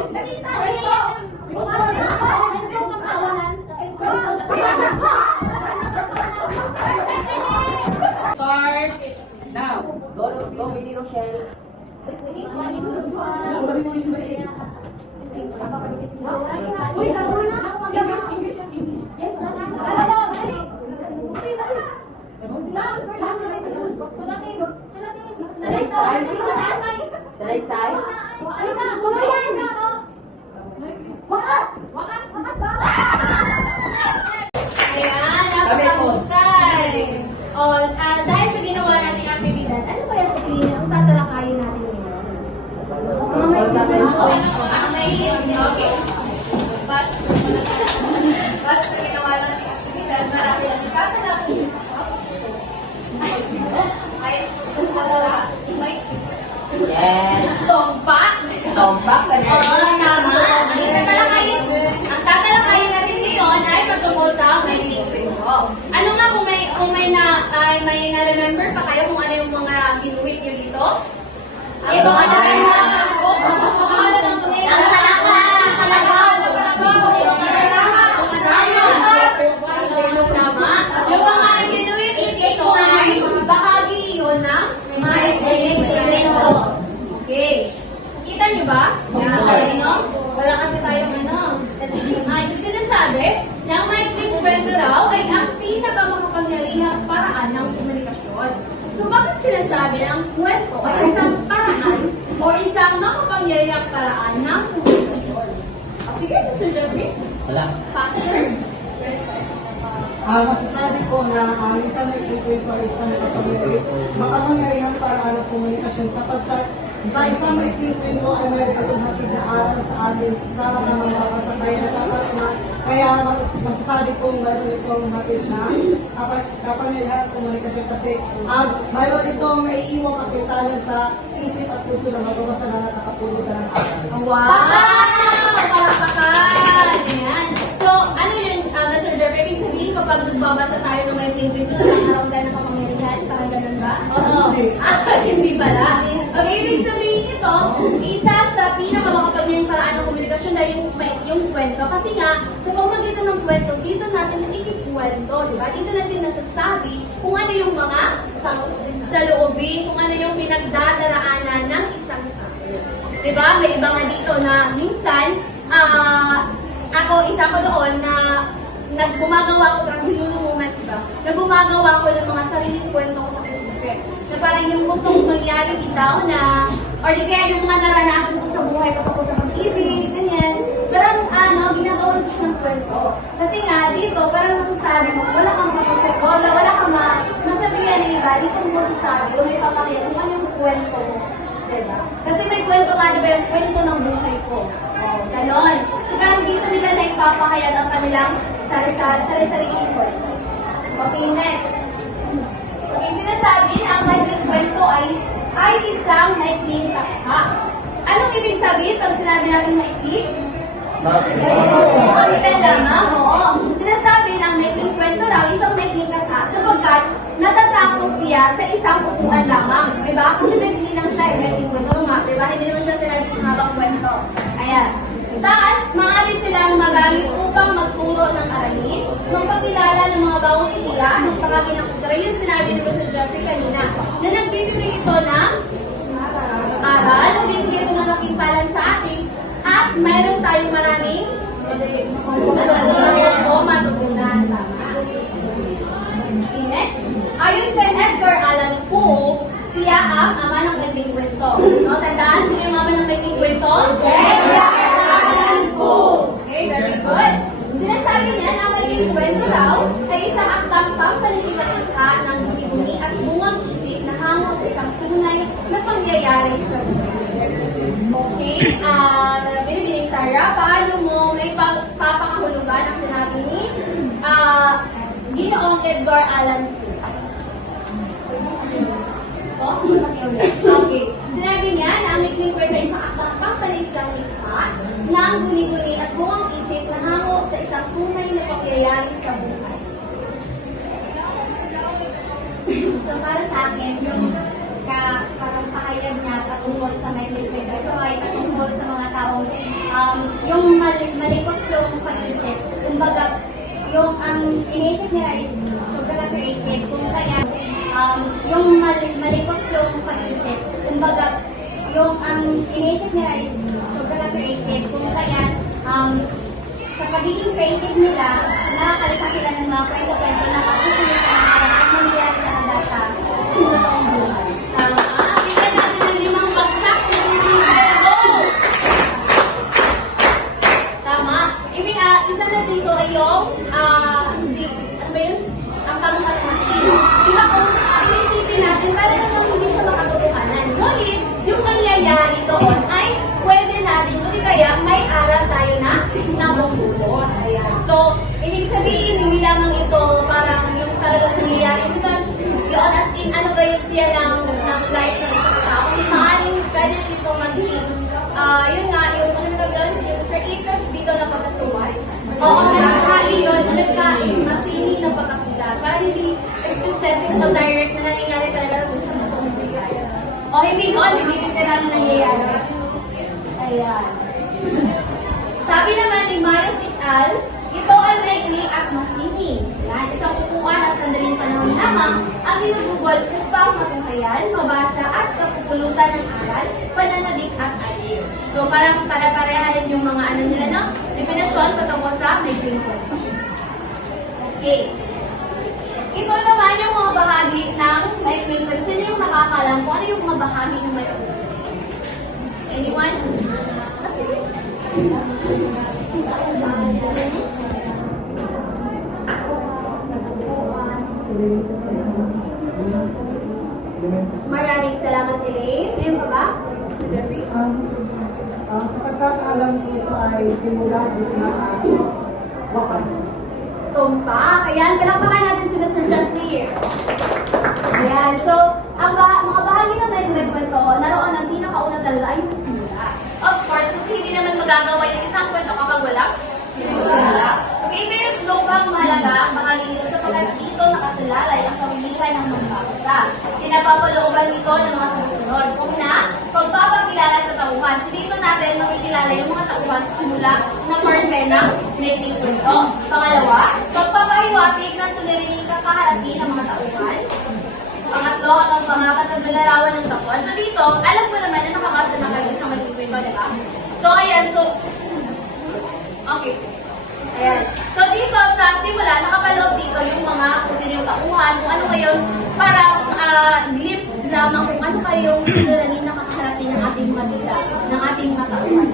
Start now. Go, Billy Rochelle. Salaysay. Ayan, napakahusay. O, dahil sa ginawa natin ang aktibidad, ano kaya sa tingin niyo ang tatalakayin natin ngayon? Okay. Basta sa ginawa natin ang aktibidad, marami ang tatalakayin. Ay, may Yes. tompak. Tompak ka na. Oo, tama. Ang tatalakayin natin ngayon ay patungkol sa mahiling kwento. Ano nga kung may na-remember pa kayo kung ano yung mga ginuwit nyo dito? Ay, mga na-remember ko. Ang talaka! Ang talaka! Tama. Yung mga ginuwit dito ay bahagi yun ng mahiling kwento. Okay. Kita nyo ba? Wala kasi tayong ay sinasabi na ang maikling kwento raw ay ang pinakamakapangyarihang paraan ng komunikasyon. So bakit sinasabi na ang kwento ay isang paraan o isang makapangyarihang paraan ng komunikasyon? Sige, Mr. Jeffrey. Wala. Faster. Masasabi ko na ang isang maikling kwento ay isang makapangyarihang paraan ng komunikasyon sapagkat sa isang maikling kwento ay mayroon itong hatid na aral sa atin sa mga kasabay na kapatid. Kaya masasabi kong mayroon itong hatid na kapangyarihang komunikasyon kasi mayroon itong naiiwang kakintalan sa isip at puso ng magbabasa na nakakapulutan ng aral. Wow! Palakpakan! Ayan. So, ano yun, Mr. Jeffrey? Ibig sabihin kapag nagbabasa tayo ng maikling kwento, nakaramdam ng kapangyarihan? Parang ganun ba? Oo. Hindi pala. Okay, ibig sabihin ito, isa sa pinakamakapagnyang paraan ng komunikasyon na yung kwento. Kasi nga, sa pamamagitan ng kwento, dito natin nakikikwento, di ba? Dito natin nasasabi kung ano yung mga saloobin, kung ano yung pinagdadaraanan ng isang tao. Di ba? May iba nga dito na minsan, isa ko doon na naggumagawa ko, parang hiluno moments ba? Naggumagawa ko ng mga sariling kwento ko sa isip. Na parang yung gustong mangyari itaw na, or di kaya yung mga naranasan ko sa buhay patungkol sa pag-ibig, ganyan. Parang ginagawa ko siya ng kwento. Kasi nga, dito, parang masasabi mo, wala kang masasabi, wala kang masabihan ng iba, dito mo masasabi, o may papakita kung ano yung kwento mo. Diba? Kasi may kwento ka, diba yung kwento ng buhay ko. Ganon. So, parang dito nila na ipapakayag ang kanilang sari-sariling kwento. Okay, next. Okay, sinasabi na ang maikling kwento ay isang maikling takha. Anong ibig sabihin pag sinabi natin maikling? Konti lamang, oo. Sinasabi na ang maikling kwento raw isang maikling takha sapagkat natatapos siya sa isang upuan lamang. Diba? Kasi maikling lang siya, maikling kwento nga. Diba? Hindi naman siya sinabi ng habang kwento. Ayan. Taas, maaari silang magamit upang magturo ng aralin, magpakilala ng mga bawang ideya, magpakagi ng kultura. Yun sinabi ni Mr. Jeffrey kanina, na nagbibigay ito ng aral, nagbibigay ito ng kakintalan sa atin, at mayroon tayong maraming matutunan. Okay, next. Ayon kay Edgar Allan Poe, siya ang ama ng maikling kwento. No, tandaan, sino yung ama ng maikling kwento? Edgar Allan Poe. Okay, very good. Sinasabi niya na ang maikling kwento raw ay isang aktang pampalilikha ng buni-buni at bungang isip na hango sa isang tunay na pangyayari sa buhay. Okay, binibinig sa paano mo may papakahulugan ang sinabi ni Ginoong Edgar Allan Poe. Okay. Sinabi niya na ang maikling kwento ay isang aktang pampalilikha ng guni-guni at buwang isip na hango sa isang tunay na pangyayari sa buhay. So para sa akin, yung parang pahayag niya patungkol sa maikling kwento, ito ay patungkol sa mga taong malikot yung pag-isip. Kumbaga, yung ang iniisip nila is sobrang creative. Kung kaya, malikot yung pag-isip. Kumbaga, yung ang iniisip nila is sobrang creative. Kung kaya, sa pagiging creative nila, nakakalita sila ng mga kwento-kwento na kapusulit ang ang mangyayari talaga sa totoong buhay. Bigyan natin ng 5 bagsak sa go! Tama. Isa na dito ay yung, ano ba yun? Ang pangkat machine. Diba kung inisipin natin, para naman hindi siya makatotohanan. Ngunit, yung nangyayari doon ay pwede natin, hindi kaya may aral tayo na nabubulot. Ayan. So, ibig sabihin, hindi lamang ito parang yung talagang nangyayari. Yun, as in, ano gayon siya ng life ng isang tao. Kasi maaaring pwede dito maging, yun nga, yung ano ba yun? Yung creative dito na pagkasuway. Oo, nagkakali yun, nagkakasinig ng pagkasulat. Para hindi specific o direct na nangyayari talaga sa totoong buhay. O hindi ko, hindi literal na nangyayari. Ayan. Sabi naman ni Marius et al., ito ay maikli at masining. Yan, isang upuan at sandaling panahon lamang ang ginugugol upang matunghayan, mabasa at kapupulutan ng aral, pananabik at aliw. So parang para-pareha rin yung mga ano nila, no? Definasyon patungkol sa maikling kwento. Okay. Ito naman yung mga bahagi ng maikling kwento. Sino yung nakakalam kung ano yung mga bahagi ng maikling kwento? Anyone? Sige. Maraming salamat, Elaine. Ngayon pa ba? Sa pagkakaalam ko ito ay simula dito na wakas. Tumpak. Ayan, palakpakan natin si Mr. Jeffrey. Ayan, so, ang mga bahagi na may kwento, naroon ang pinakauna talaga ay yung simula. Of course, kasi hindi naman magagawa yung isang kwento kapag walang simula. Okay, ito yung slowang mahalaga, bahagi ito sapagkat dito nakasalalay ang pamimigay ng mga babasa. Pinapapalooban nito ng mga sumusunod. Una, pagpapakilala sa tauhan. So dito natin makikilala yung mga tauhan sa simula na parte ng maikling kwento. Pangalawa, pagpapahiwatig ng suliraning kakaharapin ng mga tauhan. Pangatlo, ang pangapat na lalarawan ng tauhan. So dito, alam ko naman na nakakasa na kayo sa maikling kwento, di ba? So ayan, okay. Ayan. So dito sa simula, nakapaloob dito yung mga kung sino yung tauhan, kung ano kayo, para glimpse lamang kung ano kayong suliranin na kakaharapin ng ating mga ng ating mga tauhan.